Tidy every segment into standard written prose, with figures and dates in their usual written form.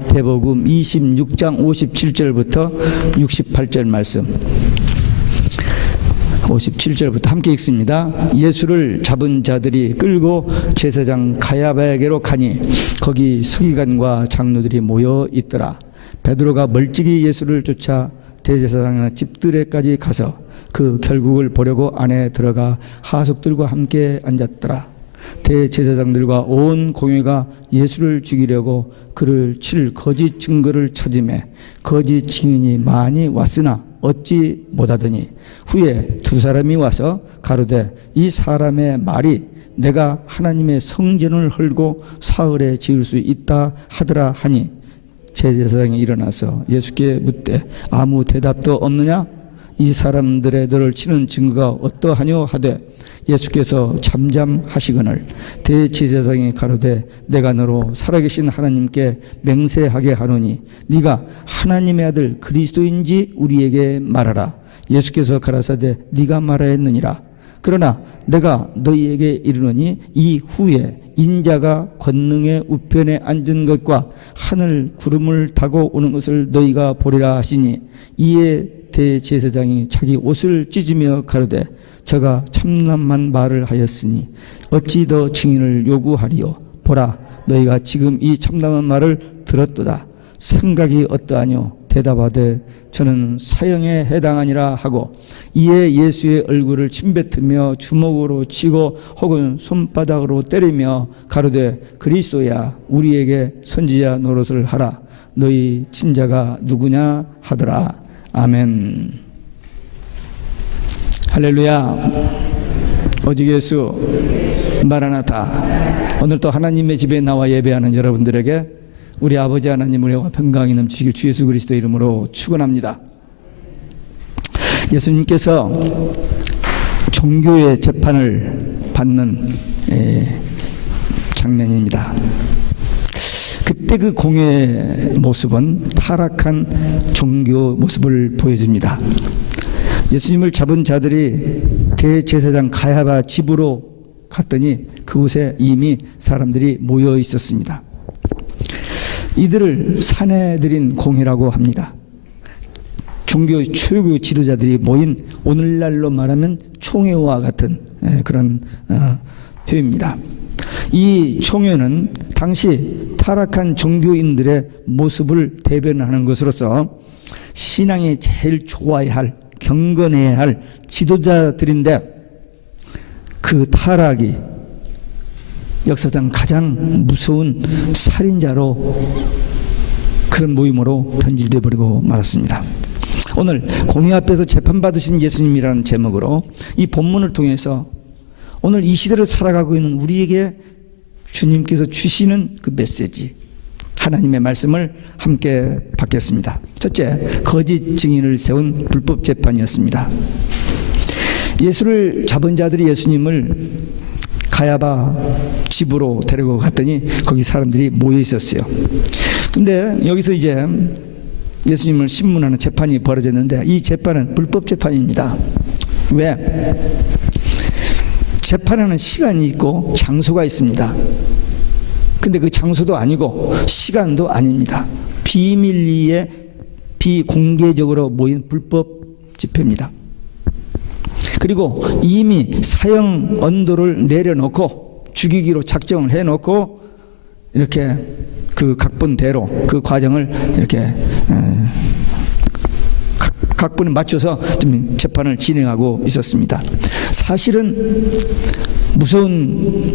마태복음 26장 57절부터 68절 말씀, 57절부터 함께 읽습니다. 예수를 잡은 자들이 끌고 제사장 가야바에게로 가니 거기 서기관과 장로들이 모여 있더라. 베드로가 멀찍이 예수를 쫓아 대제사장의 집들에까지 가서 그 결국을 보려고 안에 들어가 하숙들과 함께 앉았더라. 대제사장들과 온 공회가 예수를 죽이려고 그를 칠 거짓 증거를 찾으매 거짓 증인이 많이 왔으나 얻지 못하더니 후에 두 사람이 와서 가로되 이 사람의 말이 내가 하나님의 성전을 헐고 사흘에 지을 수 있다 하더라 하니 제사장이 일어나서 예수께 묻되 아무 대답도 없느냐? 이 사람들의 너를 치는 증거가 어떠하뇨 하되 예수께서 잠잠하시거늘 대제사장이 가로되 내가 너로 살아계신 하나님께 맹세하게 하노니 네가 하나님의 아들 그리스도인지 우리에게 말하라. 예수께서 가라사대 네가 말하였느니라. 그러나 내가 너희에게 이르노니 이 후에 인자가 권능의 우편에 앉은 것과 하늘 구름을 타고 오는 것을 너희가 보리라 하시니 이에 대제사장이 자기 옷을 찢으며 가로되 저가 참남한 말을 하였으니 어찌 더 증인을 요구하리요. 보라 너희가 지금 이 참남한 말을 들었도다. 생각이 어떠하뇨? 대답하되 저는 사형에 해당하니라 하고 이에 예수의 얼굴을 침뱉으며 주먹으로 치고 혹은 손바닥으로 때리며 가로되 그리스도야 우리에게 선지자 노릇을 하라. 너희 친자가 누구냐 하더라. 아멘. 할렐루야. 오직 예수 마라나타. 오늘 또 하나님의 집에 나와 예배하는 여러분들에게 우리 아버지 하나님 은혜와 평강이 넘치길 주 예수 그리스도 이름으로 축원합니다. 예수님께서 종교의 재판을 받는 장면입니다. 그때 그 공회의 모습은 타락한 종교 모습을 보여줍니다. 예수님을 잡은 자들이 대제사장 가야바 집으로 갔더니 그곳에 이미 사람들이 모여 있었습니다. 이들을 사내들인 공회라고 합니다. 종교 최고 지도자들이 모인 오늘날로 말하면 총회와 같은 그런 회입니다. 이 총회는 당시 타락한 종교인들의 모습을 대변하는 것으로서 신앙이 제일 좋아야 할, 경건해야 할 지도자들인데 그 타락이 역사상 가장 무서운 살인자로 그런 모임으로 변질되어 버리고 말았습니다. 오늘 공회 앞에서 재판받으신 예수님이라는 제목으로 이 본문을 통해서 오늘 이 시대를 살아가고 있는 우리에게 주님께서 주시는 그 메시지, 하나님의 말씀을 함께 받겠습니다. 첫째, 거짓 증인을 세운 불법 재판이었습니다. 예수를 잡은 자들이 예수님을 가야바 집으로 데리고 갔더니 거기 사람들이 모여 있었어요. 근데 여기서 이제 예수님을 신문하는 재판이 벌어졌는데 이 재판은 불법 재판입니다. 왜? 재판하는 시간이 있고 장소가 있습니다. 근데 그 장소도 아니고 시간도 아닙니다. 비밀리에 비공개적으로 모인 불법 집회입니다. 그리고 이미 사형 언도를 내려놓고 죽이기로 작정을 해놓고 이렇게 그 각본대로 그 과정을 이렇게 각본에 맞춰서 좀 재판을 진행하고 있었습니다. 사실은 무서운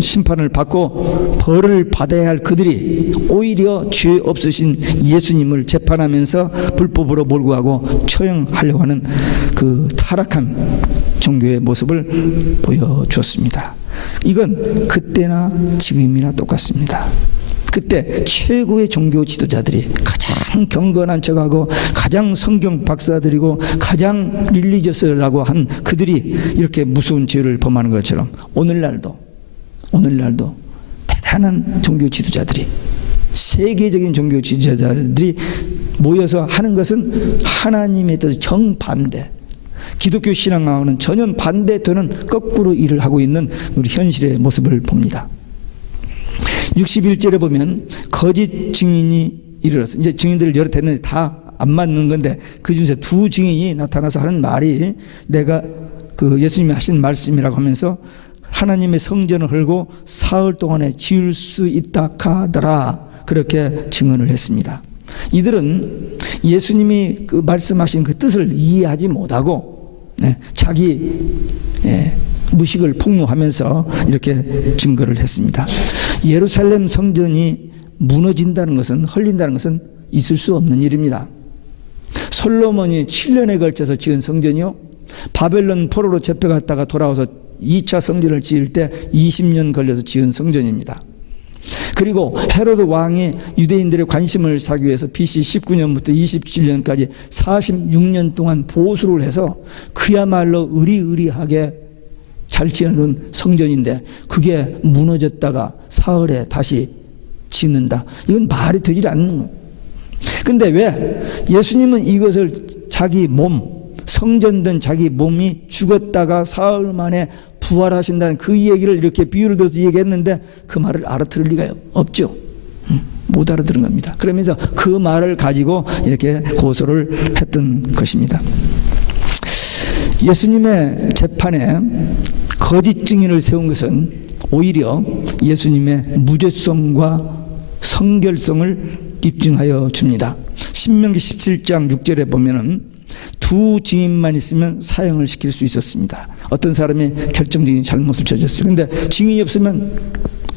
심판을 받고 벌을 받아야 할 그들이 오히려 죄 없으신 예수님을 재판하면서 불법으로 몰고 가고 처형하려고 하는 그 타락한 종교의 모습을 보여주었습니다. 이건 그때나 지금이나 똑같습니다. 그때 최고의 종교 지도자들이 가장 경건한 척하고 가장 성경 박사들이고 가장 릴리저스라고 한 그들이 이렇게 무서운 죄를 범하는 것처럼 오늘날도 대단한 종교 지도자들이, 세계적인 종교 지도자들이 모여서 하는 것은 하나님의 뜻 정반대, 기독교 신앙하고는 전혀 반대되는 거꾸로 일을 하고 있는 우리 현실의 모습을 봅니다. 61절에 보면 거짓 증인이 이르렀어. 이제 증인들을 여러 대는데 다 안 맞는 건데 그 중에서 두 증인이 나타나서 하는 말이 내가 그 예수님이 하신 말씀이라고 하면서 하나님의 성전을 헐고 사흘 동안에 지을 수 있다 하더라. 그렇게 증언을 했습니다. 이들은 예수님이 그 말씀하신 그 뜻을 이해하지 못하고 자기 무식을 폭로하면서 이렇게 증거를 했습니다. 예루살렘 성전이 무너진다는 것은, 헐린다는 것은 있을 수 없는 일입니다. 솔로몬이 7년에 걸쳐서 지은 성전이요, 바벨론 포로로 잡혀갔다가 돌아와서 2차 성전을 지을 때 20년 걸려서 지은 성전입니다. 그리고 헤로드 왕이 유대인들의 관심을 사기 위해서 BC 19년부터 27년까지 46년 동안 보수를 해서 그야말로 의리의리하게 잘 지어놓은 성전인데 그게 무너졌다가 사흘에 다시 짓는다. 이건 말이 되지 않는 거예요. 근데 왜 예수님은 이것을 자기 몸, 성전된 자기 몸이 죽었다가 사흘 만에 부활하신다는 그 얘기를 이렇게 비유를 들어서 얘기했는데 그 말을 알아들을 리가 없죠. 못 알아들은 겁니다. 그러면서 그 말을 가지고 이렇게 고소를 했던 것입니다. 예수님의 재판에 거짓 증인을 세운 것은 오히려 예수님의 무죄성과 성결성을 입증하여 줍니다. 신명기 17장 6절에 보면은 두 증인만 있으면 사형을 시킬 수 있었습니다. 어떤 사람이 결정적인 잘못을 저질렀어요. 근데 증인이 없으면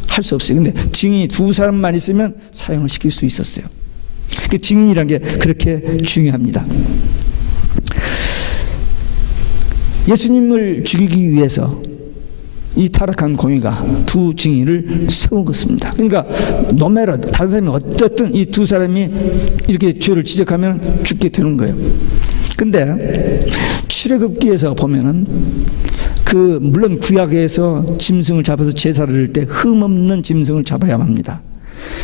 할 수 없어요. 근데 증인이 두 사람만 있으면 사형을 시킬 수 있었어요. 그 증인이라는 게 그렇게 중요합니다. 예수님을 죽이기 위해서 이 타락한 공의가 두 증인을 세운 것입니다. 그러니까 노매러 다른 사람이 어쨌든 이 두 사람이 이렇게 죄를 지적하면 죽게 되는 거예요. 근데 출애굽기에서 보면은 그 물론 구약에서 짐승을 잡아서 제사를 드릴 때 흠없는 짐승을 잡아야만 합니다.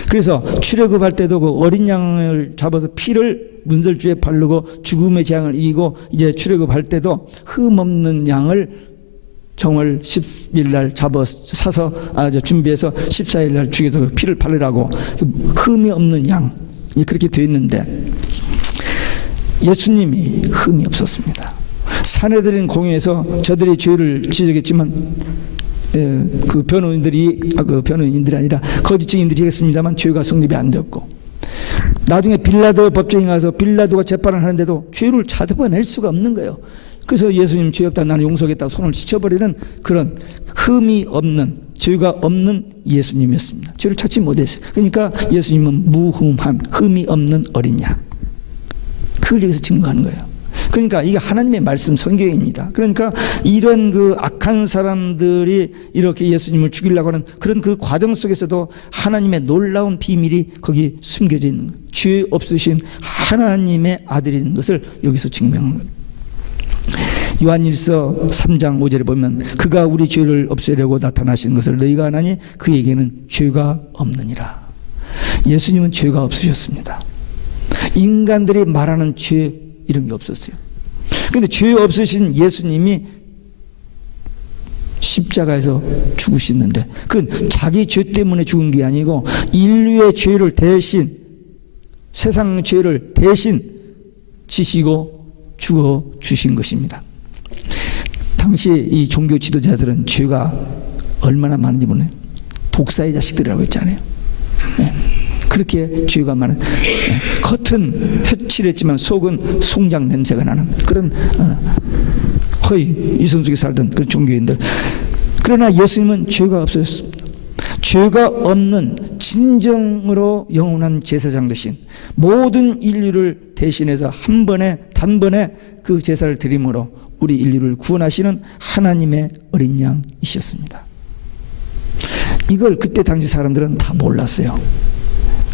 그래서 출애굽할 때도 그 어린 양을 잡아서 피를 문설주에 바르고 죽음의 재앙을 이기고 이제 출애굽할 때도 흠없는 양을 정월 10일 날 사서 준비해서 14일 날 죽여서 피를 바르라고 흠이 없는 양이 그렇게 되어 있는데 예수님이 흠이 없었습니다. 사내들인 공회에서 저들이 죄를 지적했지만 그 변호인들이 아니라 거짓 증인들이 했습니다만 죄가 성립이 안 되었고 나중에 빌라도 법정에 가서 빌라도가 재판을 하는데도 죄를 찾아낼 수가 없는 거예요. 그래서 예수님 죄 없다 나는 용서하겠다고 손을 씻어버리는 그런 흠이 없는 죄가 없는 예수님이었습니다. 죄를 찾지 못했어요. 그러니까 예수님은 무흠한 흠이 없는 어린 양, 그걸 여기서 증거하는 거예요. 그러니까 이게 하나님의 말씀 성경입니다. 그러니까 이런 그 악한 사람들이 이렇게 예수님을 죽이려고 하는 그런 그 과정 속에서도 하나님의 놀라운 비밀이 거기 숨겨져 있는 거예요. 죄 없으신 하나님의 아들인 것을 여기서 증명한 거예요. 요한일서 3장 5절에 보면 그가 우리 죄를 없애려고 나타나신 것을 너희가 아나니 그에게는 죄가 없느니라. 예수님은 죄가 없으셨습니다. 인간들이 말하는 죄 이런 게 없었어요. 그런데 죄 없으신 예수님이 십자가에서 죽으셨는데 그건 자기 죄 때문에 죽은 게 아니고 인류의 죄를 대신, 세상 죄를 대신 지시고 죽어 주신 것입니다. 당시 이 종교 지도자들은 죄가 얼마나 많은지 모르네요. 독사의 자식들이라고 했잖아요. 네. 그렇게 죄가 많은, 겉은 회칠했지만 속은 송장 냄새가 나는 그런 허위 이성 속에 살던 그런 종교인들. 그러나 예수님은 죄가 없으셨습니다. 죄가 없는 진정으로 영원한 제사장 되신 모든 인류를 대신해서 단번에 그 제사를 드림으로 우리 인류를 구원하시는 하나님의 어린 양이셨습니다. 이걸 그때 당시 사람들은 다 몰랐어요.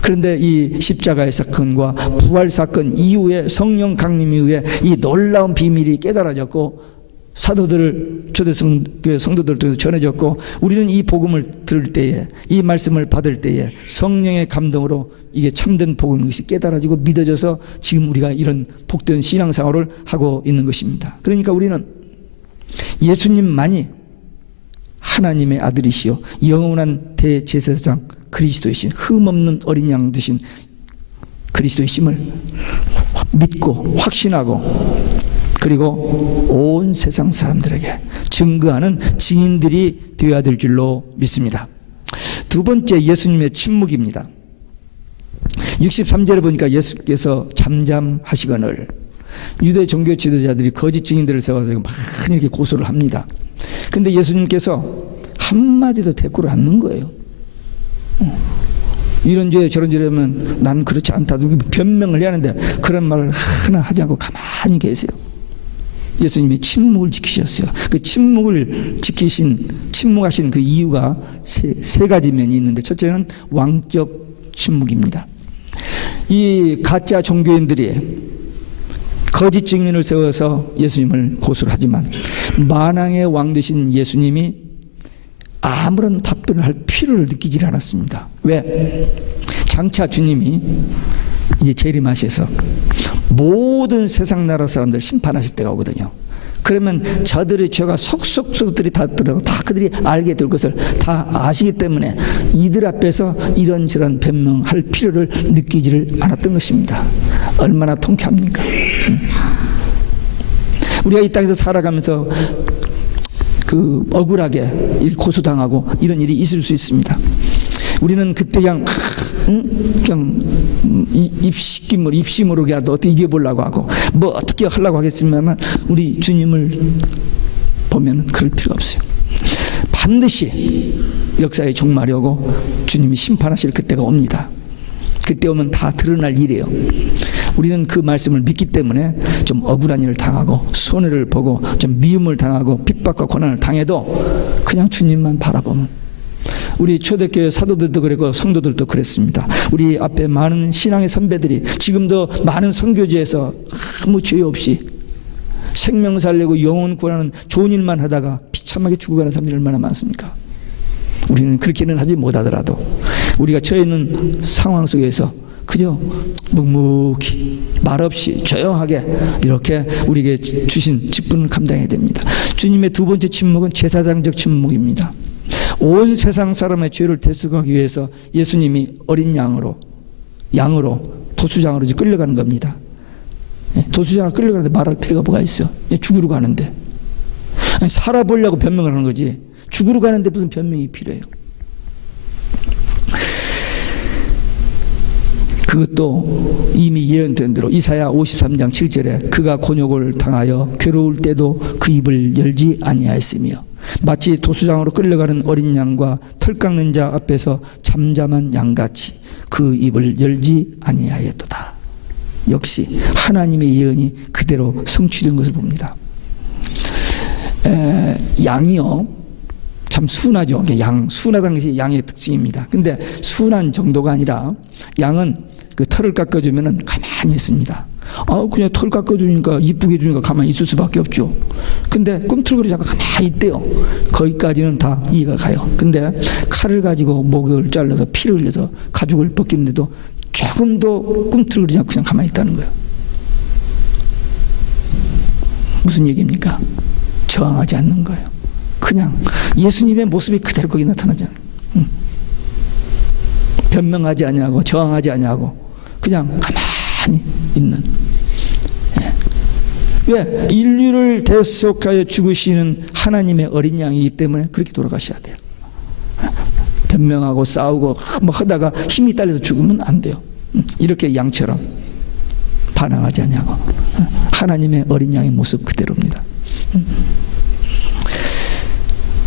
그런데 이 십자가의 사건과 부활 사건 이후에 성령 강림에 의해 이 놀라운 비밀이 깨달아졌고 사도들을 초대교회 성도들 통해서 전해졌고 우리는 이 복음을 들을 때에 이 말씀을 받을 때에 성령의 감동으로 이게 참된 복음인 것이 깨달아지고 믿어져서 지금 우리가 이런 복된 신앙생활을 하고 있는 것입니다. 그러니까 우리는 예수님만이 하나님의 아들이시요 영원한 대제사장 그리스도의 신, 흠없는 어린 양 되신 그리스도의 심을 믿고 확신하고 그리고 온 세상 사람들에게 증거하는 증인들이 되어야 될 줄로 믿습니다. 두 번째, 예수님의 침묵입니다. 63절에 보니까 예수께서 잠잠하시거늘 유대 종교 지도자들이 거짓 증인들을 세워서 많이 이렇게 고소를 합니다. 근데 예수님께서 한마디도 대꾸를 안 넣는 거예요. 이런 죄 저런 죄 하면 난 그렇지 않다 변명을 해야 하는데 그런 말을 하나 하지 않고 가만히 계세요. 예수님이 침묵을 지키셨어요. 그 침묵하신 그 이유가 세 가지 면이 있는데, 첫째는 왕적 침묵입니다. 이 가짜 종교인들이 거짓 증인을 세워서 예수님을 고소를 하지만 만왕의 왕 되신 예수님이 아무런 답변을 할 필요를 느끼지 않았습니다. 왜? 장차 주님이 이제 재림하셔서 모든 세상 나라 사람들 심판하실 때가 오거든요. 그러면 저들의 죄가 속속들이 다 들어가고 다 그들이 알게 될 것을 다 아시기 때문에 이들 앞에서 이런저런 변명할 필요를 느끼지를 않았던 것입니다. 얼마나 통쾌합니까? 우리가 이 땅에서 살아가면서 그 억울하게 고소당하고 이런 일이 있을 수 있습니다. 우리는 그때 그냥 입심으로라도 어떻게 이겨보려고 하고 뭐 어떻게 하려고 하겠지만 우리 주님을 보면 그럴 필요가 없어요. 반드시 역사의 종말이 오고 주님이 심판하실 그때가 옵니다. 그때 오면 다 드러날 일이에요. 우리는 그 말씀을 믿기 때문에 좀 억울한 일을 당하고 손해를 보고 좀 미움을 당하고 핍박과 고난을 당해도 그냥 주님만 바라보면, 우리 초대교회 사도들도 그랬고 성도들도 그랬습니다. 우리 앞에 많은 신앙의 선배들이 지금도 많은 선교지에서 아무 죄 없이 생명 살리고 영혼 구하는 좋은 일만 하다가 비참하게 죽어가는 사람들이 얼마나 많습니까? 우리는 그렇게는 하지 못하더라도 우리가 처해 있는 상황 속에서 그저 묵묵히 말없이 조용하게 이렇게 우리에게 주신 직분을 감당해야 됩니다. 주님의 두 번째 침묵은 제사장적 침묵입니다. 온 세상 사람의 죄를 대속하기 위해서 예수님이 어린 양으로 도수장으로 끌려가는 겁니다. 도수장으로 끌려가는데 말할 필요가 뭐가 있어요? 죽으러 가는데. 아니, 살아보려고 변명을 하는 거지 죽으러 가는데 무슨 변명이 필요해요? 그것도 이미 예언된 대로 이사야 53장 7절에 그가 곤욕을 당하여 괴로울 때도 그 입을 열지 아니하였으며 마치 도수장으로 끌려가는 어린 양과 털 깎는 자 앞에서 잠잠한 양같이 그 입을 열지 아니하였도다. 역시 하나님의 예언이 그대로 성취된 것을 봅니다. 양이요 참 순하죠. 순하다는 것이 양의 특징입니다. 근데 순한 정도가 아니라 양은 그 털을 깎아주면 가만히 있습니다. 그냥 털 깎아주니까 이쁘게 해주니까 가만히 있을 수밖에 없죠. 근데 꿈틀거리지 않고 가만히 있대요. 거기까지는 다 이해가 가요. 근데 칼을 가지고 목을 잘라서 피를 흘려서 가죽을 벗기는데도 조금도 꿈틀거리지 않고 그냥 가만히 있다는 거예요. 무슨 얘기입니까? 저항하지 않는 거예요. 그냥 예수님의 모습이 그대로 거기 나타나잖아요. 변명하지 아니하고 저항하지 아니하고 그냥 가만히 있는. 왜? 인류를 대속하여 죽으시는 하나님의 어린 양이기 때문에 그렇게 돌아가셔야 돼요. 변명하고 싸우고 뭐 하다가 힘이 딸려서 죽으면 안 돼요. 이렇게 양처럼 반항하지 아니하고 하나님의 어린 양의 모습 그대로입니다.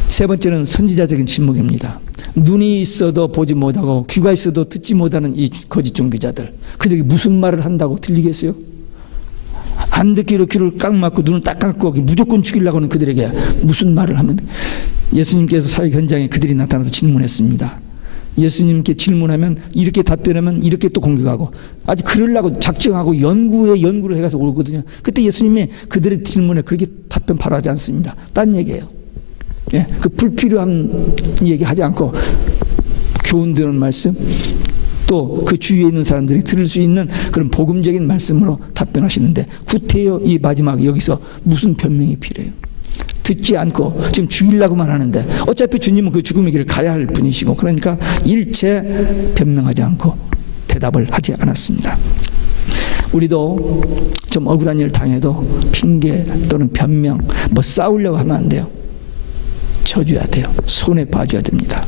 세 번째는 선지자적인 침묵입니다. 눈이 있어도 보지 못하고 귀가 있어도 듣지 못하는 이 거짓 종교자들, 그들이 무슨 말을 한다고 들리겠어요? 안 듣기로 귀를 깍 막고 눈을 딱 감고 무조건 죽이려고 하는 그들에게 무슨 말을 하면, 예수님께서 사역 현장에 그들이 나타나서 질문했습니다. 예수님께 질문하면 이렇게 답변하면 이렇게 또 공격하고, 아주 그러려고 작정하고 연구를 해가서 오거든요. 그때 예수님이 그들의 질문에 그렇게 답변 바로 하지 않습니다. 딴 얘기예요. 그 불필요한 얘기 하지 않고 교훈되는 말씀, 또 그 주위에 있는 사람들이 들을 수 있는 그런 복음적인 말씀으로 답변하시는데, 구태여 이 마지막 여기서 무슨 변명이 필요해요? 듣지 않고 지금 죽이려고만 하는데 어차피 주님은 그 죽음의 길을 가야 할 분이시고 그러니까 일체 변명하지 않고 대답을 하지 않았습니다. 우리도 좀 억울한 일을 당해도 핑계 또는 변명 뭐 싸우려고 하면 안 돼요. 져줘야 돼요. 손에 봐줘야 됩니다.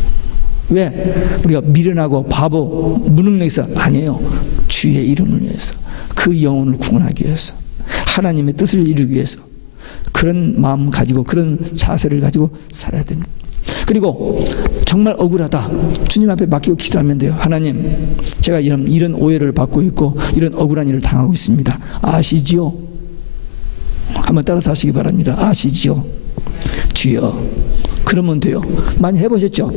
왜? 우리가 미련하고 바보 무능력해서 아니에요. 주의 이름을 위해서 그 영혼을 구원하기 위해서 하나님의 뜻을 이루기 위해서 그런 마음 가지고 그런 자세를 가지고 살아야 됩니다. 그리고 정말 억울하다. 주님 앞에 맡기고 기도하면 돼요. 하나님, 제가 이런 오해를 받고 있고 이런 억울한 일을 당하고 있습니다. 아시지요? 한번 따라서 하시기 바랍니다. 아시지요? 주여. 그러면 돼요. 많이 해보셨죠?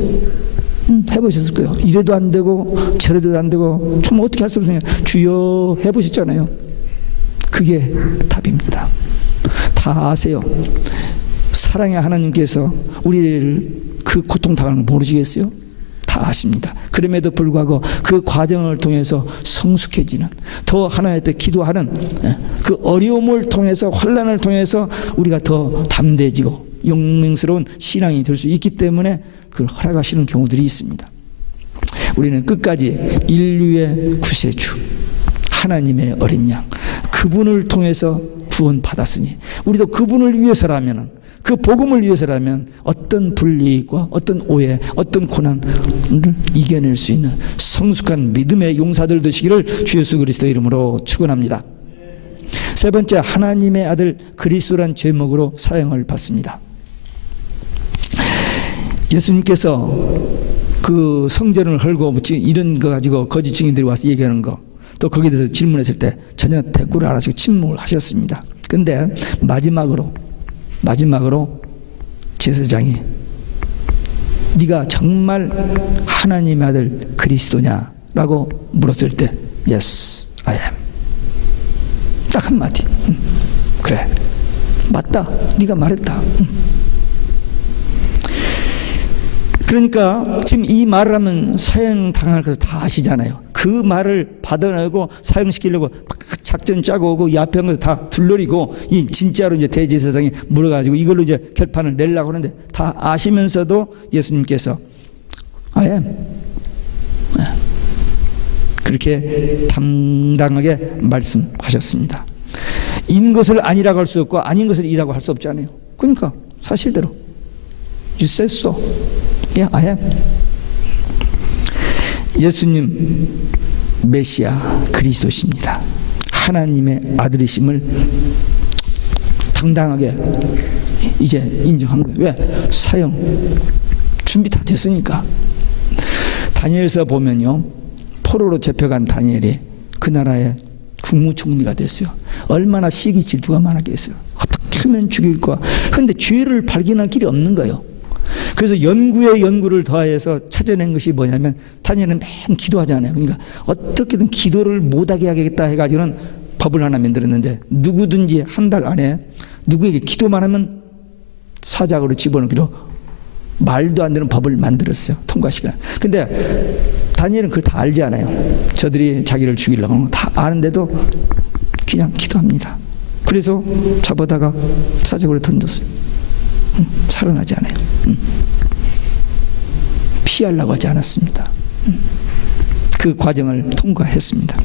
해보셨을 거예요. 이래도 안 되고 저래도 안 되고 참 어떻게 할 수 없으냐. 주여 해보셨잖아요. 그게 답입니다. 다 아세요. 사랑의 하나님께서 우리를 그 고통 당하는 거 모르시겠어요? 다 아십니다. 그럼에도 불구하고 그 과정을 통해서 성숙해지는 더 하나님 앞에 기도하는 그 어려움을 통해서 환난을 통해서 우리가 더 담대해지고 용맹스러운 신앙이 될 수 있기 때문에 그걸 허락하시는 경우들이 있습니다. 우리는 끝까지 인류의 구세주 하나님의 어린 양 그분을 통해서 구원받았으니 우리도 그분을 위해서라면 그 복음을 위해서라면 어떤 불이익과 어떤 오해 어떤 고난을 이겨낼 수 있는 성숙한 믿음의 용사들 되시기를 주 예수 그리스도 이름으로 축원합니다. 세 번째, 하나님의 아들 그리스도란 제목으로 사형을 받습니다. 예수님께서 그 성전을 헐고 이런 거 가지고 거짓 증인들이 와서 얘기하는 거 또 거기에 대해서 질문했을 때 전혀 대꾸를 안 하시고 침묵을 하셨습니다. 근데 마지막으로 제사장이 네가 정말 하나님의 아들 그리스도냐? 라고 물었을 때 Yes, I am. 딱 한마디. 그래, 맞다. 네가 말했다. 그러니까 지금 이 말을 하면 사형당할 것을 다 아시잖아요. 그 말을 받아내고 사형시키려고 작전 짜고 오고 이 앞에 한 것을 다 둘러리고 이 진짜로 이제 대제사장이 물어가지고 이걸로 이제 결판을 내려고 하는데 다 아시면서도 예수님께서 I am. 그렇게 당당하게 말씀하셨습니다. 인 것을 아니라고 할 수 없고 아닌 것을 이라고 할 수 없잖아요. 그러니까 사실대로 You said so. Yeah, I am. 예수님 메시아 그리스도십니다. 하나님의 아들이심을 당당하게 이제 인정한 거예요. 왜? 사형 준비 다 됐으니까. 다니엘서 보면요, 포로로 잡혀간 다니엘이 그 나라의 국무총리가 됐어요. 얼마나 시기 질투가 많았겠어요. 어떻게 하면 죽일까? 그런데 죄를 발견할 길이 없는 거예요. 그래서 연구에 연구를 더해서 찾아낸 것이 뭐냐면 다니엘은 맨 기도하잖아요. 그러니까 어떻게든 기도를 못하게 하겠다 해가지고는 법을 하나 만들었는데 누구든지 한 달 안에 누구에게 기도만 하면 사작으로 집어넣기로 말도 안 되는 법을 만들었어요. 통과시키는. 근데 다니엘은 그걸 다 알지 않아요. 저들이 자기를 죽이려고 하는 거 다 아는데도 그냥 기도합니다. 그래서 잡아다가 사작으로 던졌어요. 살아나지 않아요. 피하려고 하지 않았습니다. 그 과정을 통과했습니다.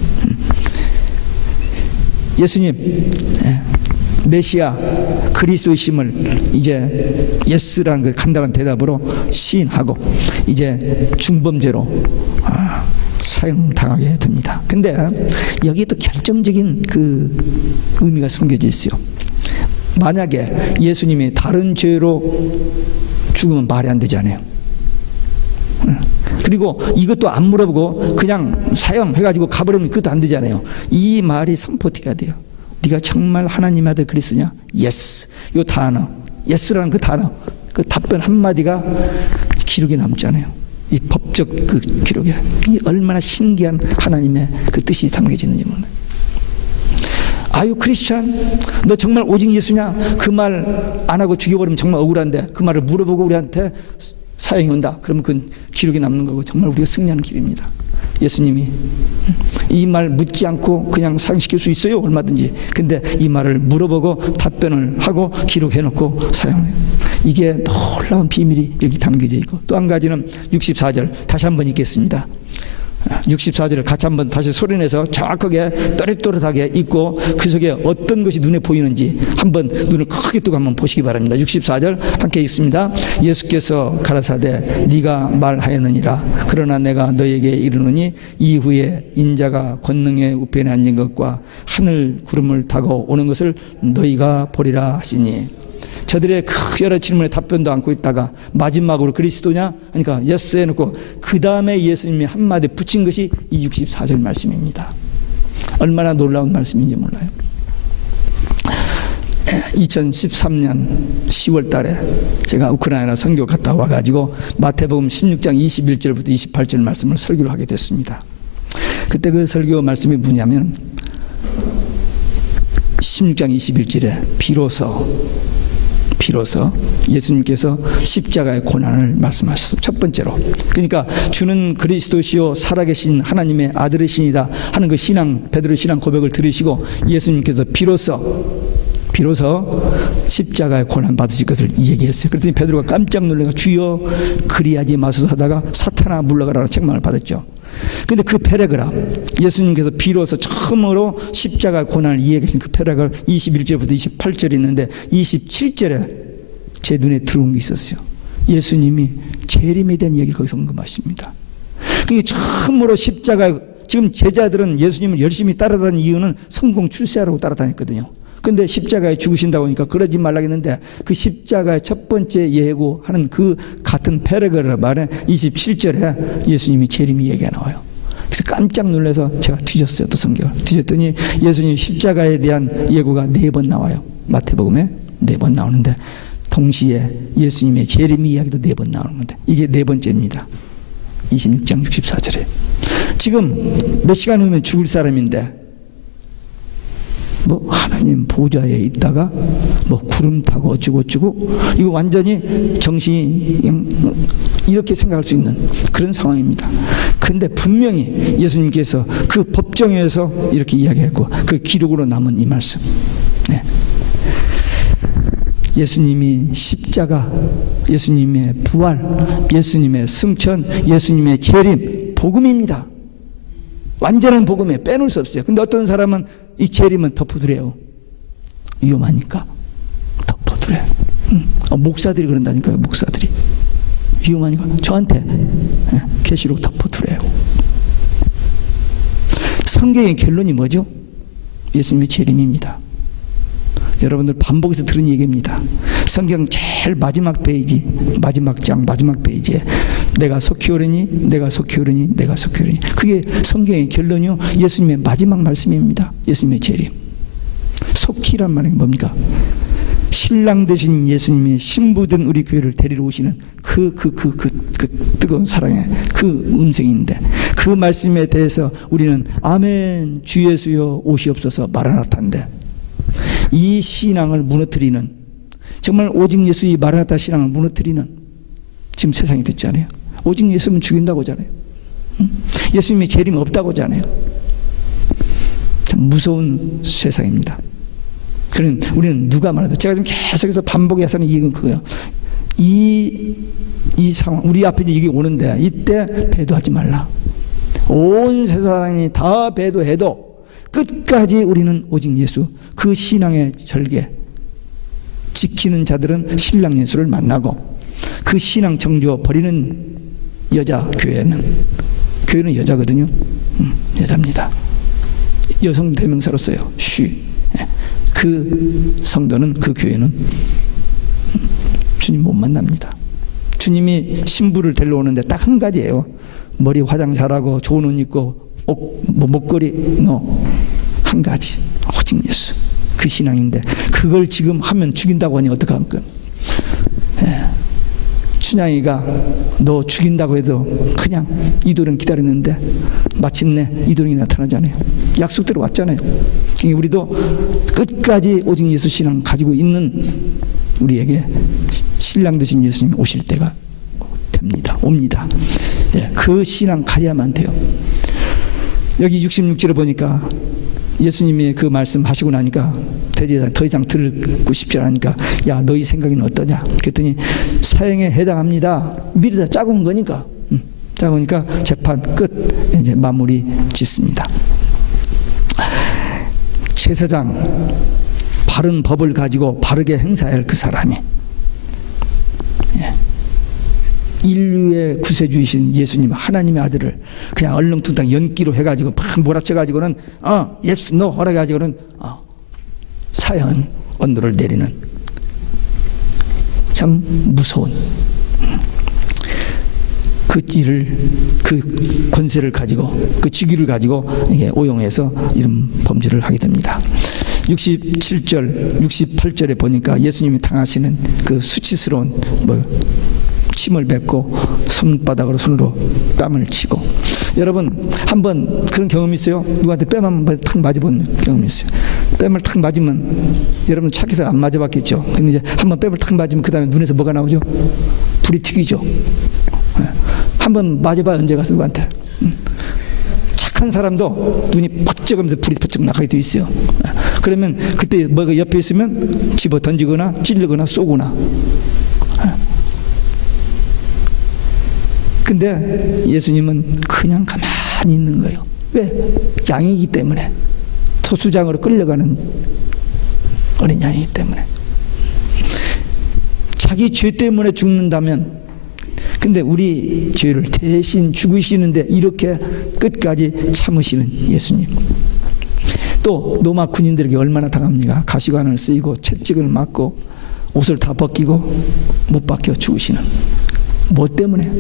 예수님 메시아 그리스도이심을 이제 예스라는 그 간단한 대답으로 시인하고 이제 중범죄로 사형당하게 됩니다. 근데 여기에 또 결정적인 그 의미가 숨겨져 있어요. 만약에 예수님이 다른 죄로 죽으면 말이 안 되잖아요. 그리고 이것도 안 물어보고 그냥 사형해가지고 가버리면 그것도 안 되잖아요. 이 말이 선포돼야 돼요. 네가 정말 하나님의 아들 그리스도냐? 예스. 이 단어, 예스라는 그 단어, 그 답변 한마디가 기록에 남잖아요. 이 법적 그 기록에 이 얼마나 신기한 하나님의 그 뜻이 담겨지는지 몰라요. 아유 크리스찬, 너 정말 오직 예수냐? 그 말 안 하고 죽여버리면 정말 억울한데 그 말을 물어보고 우리한테 사형이 온다. 그러면 그 기록이 남는 거고 정말 우리가 승리하는 길입니다. 예수님이 이 말 묻지 않고 그냥 사용시킬 수 있어요? 얼마든지. 근데 이 말을 물어보고 답변을 하고 기록해놓고 사용해요. 이게 놀라운 비밀이 여기 담겨져 있고, 또 한 가지는 64절 다시 한번 읽겠습니다. 64절을 같이 한번 다시 소리내서 정확하게 또렷또렷하게 읽고 그 속에 어떤 것이 눈에 보이는지 한번 눈을 크게 뜨고 한번 보시기 바랍니다. 64절 함께 읽습니다. 예수께서 가라사대 네가 말하였느니라. 그러나 내가 너에게 이르노니 이후에 인자가 권능의 우편에 앉은 것과 하늘 구름을 타고 오는 것을 너희가 보리라 하시니, 저들의 그 여러 질문에 답변도 않고 있다가 마지막으로 그리스도냐? 그러니까 예스 해놓고 그 다음에 예수님이 한마디 붙인 것이 이 64절 말씀입니다. 얼마나 놀라운 말씀인지 몰라요. 2013년 10월 달에 제가 우크라이나 선교 갔다 와가지고 마태복음 16장 21절부터 28절 말씀을 설교를 하게 됐습니다. 그때 그 설교 말씀이 뭐냐면 16장 21절에 비로소 예수님께서 십자가의 고난을 말씀하셨습니다. 첫 번째로. 그러니까 주는 그리스도시요 살아계신 하나님의 아들이시니다 하는 그 신앙, 베드로의 신앙 고백을 들으시고 예수님께서 비로소 십자가의 고난 받으실 것을 얘기했어요. 그랬더니 베드로가 깜짝 놀라서 주여 그리하지 마소서 하다가 사탄아 물러가라고 책망을 받았죠. 근데 그 패러그랍, 예수님께서 비로소 처음으로 십자가 고난을 이야기하신 그 패러그랍 21절부터 28절이 있는데 27절에 제 눈에 들어온 게 있었어요. 예수님이 재림에 대한 이야기를 거기서 언급하십니다. 그게 처음으로 십자가, 지금 제자들은 예수님을 열심히 따라다니는 이유는 성공 출세하라고 따라다녔거든요. 근데 십자가에 죽으신다고 하니까 그러지 말라 했는데 그 십자가의 첫 번째 예고하는 그 같은 패러그랍 안에 27절에 예수님이 재림이 얘기가 나와요. 그래서 깜짝 놀라서 제가 뒤졌어요. 또 성경을 뒤졌더니 예수님 십자가에 대한 예고가 4번 나와요. 마태복음에 4번 나오는데 동시에 예수님의 재림이 이야기도 4번 나오는 건데 이게 4번째입니다. 26장 64절에 지금 몇 시간 후면 죽을 사람인데 뭐 하나님 보좌에 있다가 뭐 구름 타고 어쩌고 이거 완전히 정신이 이렇게 생각할 수 있는 그런 상황입니다. 그런데 분명히 예수님께서 그 법정에서 이렇게 이야기했고 그 기록으로 남은 이 말씀, 네. 예수님이 십자가, 예수님의 부활, 예수님의 승천, 예수님의 재림, 복음입니다. 완전한 복음에 빼놓을 수 없어요. 근데 어떤 사람은 이 재림은 덮어두래요. 위험하니까 덮어두래. 목사들이 그런다니까요. 목사들이 위험하니까 저한테 계시록 덮어두래요. 성경의 결론이 뭐죠? 예수님의 재림입니다. 여러분들 반복해서 들은 얘기입니다. 성경 제일 마지막 페이지, 마지막 장, 마지막 페이지에 내가 속히 오르니, 내가 속히 오르니, 내가 속히 오르니. 그게 성경의 결론이요. 예수님의 마지막 말씀입니다. 예수님의 재림. 속히란 말이 뭡니까? 신랑 되신 예수님이 신부된 우리 교회를 데리러 오시는 그 뜨거운 사랑의 그 음성인데 그 말씀에 대해서 우리는 아멘 주 예수여 오시옵소서 마라나타인데 이 신앙을 무너뜨리는, 정말 오직 예수 이 마라나타 신앙을 무너뜨리는 지금 세상이 됐잖아요. 오직 예수는 죽인다고 하잖아요. 예수님이 재림 없다고 하잖아요. 참 무서운 세상입니다. 그런 우리는 누가 말해도 제가 지금 계속해서 반복해서 하는 이유는 그거예요. 이 상황, 우리 앞에 이게 오는데 이때 배도하지 말라. 온 세상이 다 배도해도 끝까지 우리는 오직 예수, 그 신앙의 절개 지키는 자들은 신랑 예수를 만나고 그 신앙 정조 버리는 여자 교회는 여자거든요. 여자입니다. 여성 대명사로 써요. 그 성도는, 그 교회는 주님 못 만납니다. 주님이 신부를 데려오는데 딱 한 가지예요. 머리 화장 잘하고 좋은 옷 입고 목걸이 한 가지, 오직 예수. 그 신앙인데 그걸 지금 하면 죽인다고 하니 어떡합니까? 춘향이가 너 죽인다고 해도 그냥 이도령 기다렸는데 마침내 이도령이 나타나잖아요. 약속대로 왔잖아요. 우리도 끝까지 오직 예수 신앙 가지고 있는 우리에게 신랑 되신 예수님이 오실 때가 옵니다. 그 신앙 가야만 돼요. 여기 66절에 보니까 예수님이 그 말씀 하시고 나니까 대제사장 더 이상 듣고 싶지 않으니까 야 너희 생각은 어떠냐 그랬더니 사형에 해당합니다. 미리 다 짜고온 거니까 짜고니까 재판 끝 이제 마무리 짓습니다. 제사장 바른 법을 가지고 바르게 행사해야 할 그 사람이 인류의 구세주이신 예수님 하나님의 아들을 그냥 얼렁뚱땅 연기로 해가지고 막 몰아쳐가지고는 예스 노 허락해가지고는 사형 언도를 내리는 참 무서운 그 일을 그 권세를 가지고 그 직위를 가지고 오용해서 이런 범죄를 하게 됩니다. 67절 68절에 보니까 예수님이 당하시는 그 수치스러운 침을 뱉고 손바닥으로 손으로 뺨을 치고 여러분 한번 그런 경험이 있어요? 누구한테 뺨 한번 탁 맞아본 경험이 있어요? 뺨을 탁 맞으면 여러분 착해서 안 맞아봤겠죠? 근데 이제 한번 뺨을 탁 맞으면 그 다음에 눈에서 뭐가 나오죠? 불이 튀기죠. 한번 맞아봐요. 언제 가서 누구한테. 착한 사람도 눈이 퍼쩍하면서 불이 퍼쩍 나가게 돼 있어요. 그러면 그때 뭐가 옆에 있으면 집어 던지거나 찔르거나 쏘거나. 근데 예수님은 그냥 가만히 있는 거예요. 왜? 양이기 때문에. 토수장으로 끌려가는 어린 양이기 때문에. 자기 죄 때문에 죽는다면 근데 우리 죄를 대신 죽으시는데 이렇게 끝까지 참으시는 예수님. 또 로마 군인들에게 얼마나 당합니까? 가시관을 쓰이고 채찍을 맞고 옷을 다 벗기고 못 박혀 죽으시는. 뭐 때문에?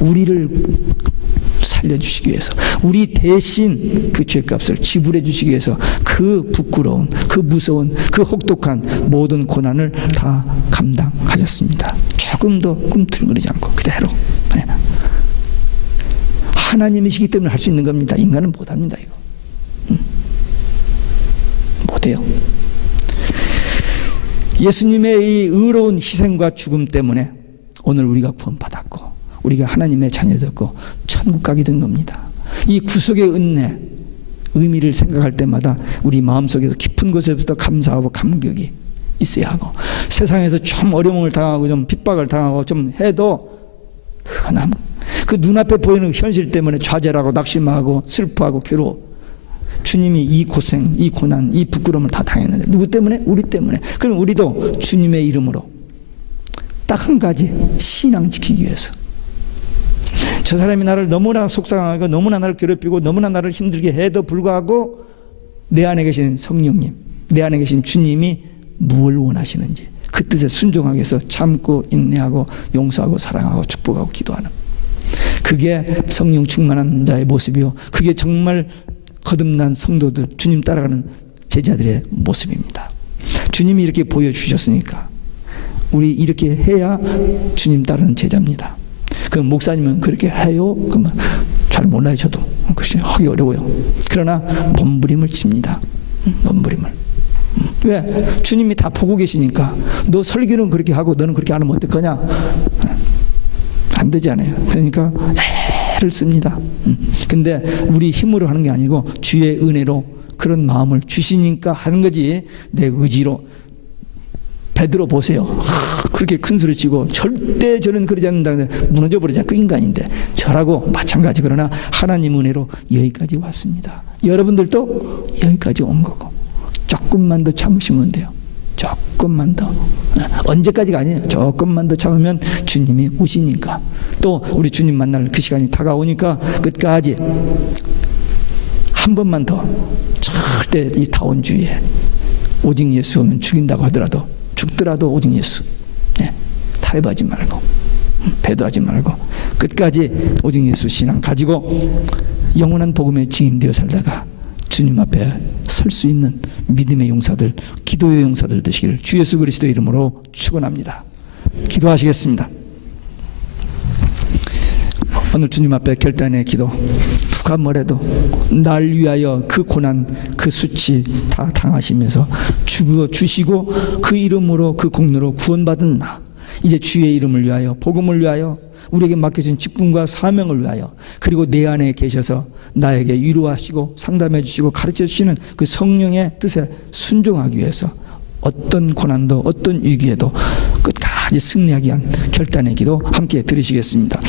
우리를 살려주시기 위해서, 우리 대신 그 죄값을 지불해 주시기 위해서 그 부끄러운, 그 무서운, 그 혹독한 모든 고난을 다 감당하셨습니다. 조금도 꿈틀거리지 않고 그대로. 하나님이시기 때문에 할 수 있는 겁니다. 인간은 못합니다. 이거 못해요. 예수님의 이 의로운 희생과 죽음 때문에 오늘 우리가 구원받았고 우리가 하나님의 자녀였고 천국 가게 된 겁니다. 이 구속의 은혜, 의미를 생각할 때마다 우리 마음속에서 깊은 곳에부터 감사하고 감격이 있어야 하고 세상에서 좀 어려움을 당하고 좀 핍박을 당하고 좀 해도 그건 그 눈앞에 보이는 현실 때문에 좌절하고 낙심하고 슬퍼하고 괴로워. 주님이 이 고생, 이 고난, 이 부끄러움을 다 당했는데 누구 때문에? 우리 때문에. 그럼 우리도 주님의 이름으로 딱 한 가지, 신앙 지키기 위해서. 저 사람이 나를 너무나 속상하고 너무나 나를 괴롭히고 너무나 나를 힘들게 해도 불구하고 내 안에 계신 성령님, 내 안에 계신 주님이 무엇을 원하시는지 그 뜻에 순종하기 위해서 참고 인내하고 용서하고 사랑하고 축복하고 기도하는, 그게 성령 충만한 자의 모습이요, 그게 정말 거듭난 성도들, 주님 따라가는 제자들의 모습입니다. 주님이 이렇게 보여주셨으니까 우리 이렇게 해야 주님 따르는 제자입니다. 그럼 목사님은 그렇게 해요? 그러면 잘 몰라요. 저도 그것이 하기 어려워요. 그러나 몸부림을 칩니다. 몸부림을. 왜? 주님이 다 보고 계시니까. 너 설교는 그렇게 하고 너는 그렇게 안 하면 어떨 거냐? 안 되잖아요. 그러니까 애를 씁니다. 근데 우리 힘으로 하는 게 아니고 주의 은혜로 그런 마음을 주시니까 하는 거지, 내 의지로. 베드로 보세요. 그렇게 큰 소리 치고 절대 저는 그러지 않는다. 무너져 버리잖아요. 그 인간인데. 저라고 마찬가지. 그러나 하나님 은혜로 여기까지 왔습니다. 여러분들도 여기까지 온 거고 조금만 더 참으시면 돼요. 조금만 더. 언제까지가 아니에요. 조금만 더 참으면 주님이 오시니까. 또 우리 주님 만날 그 시간이 다가오니까 끝까지 한 번만 더 절대 이 다원주의에 오직 예수 오면 죽인다고 하더라도 죽더라도 오직 예수. 타협하지 말고 배도하지 말고 끝까지 오직 예수 신앙 가지고 영원한 복음의 증인되어 살다가 주님 앞에 설 수 있는 믿음의 용사들, 기도의 용사들 되시기를 주 예수 그리스도의 이름으로 축원합니다. 기도하시겠습니다. 오늘 주님 앞에 결단의 기도. 누가 뭐래도 날 위하여 그 고난, 그 수치 다 당하시면서 죽어 주시고 그 이름으로 그 공로로 구원받은 나, 이제 주의 이름을 위하여, 복음을 위하여 우리에게 맡겨진 직분과 사명을 위하여, 그리고 내 안에 계셔서 나에게 위로하시고 상담해 주시고 가르쳐 주시는 그 성령의 뜻에 순종하기 위해서 어떤 고난도 어떤 위기에도 끝까지 승리하기 위한 결단의 기도 함께 드리시겠습니다.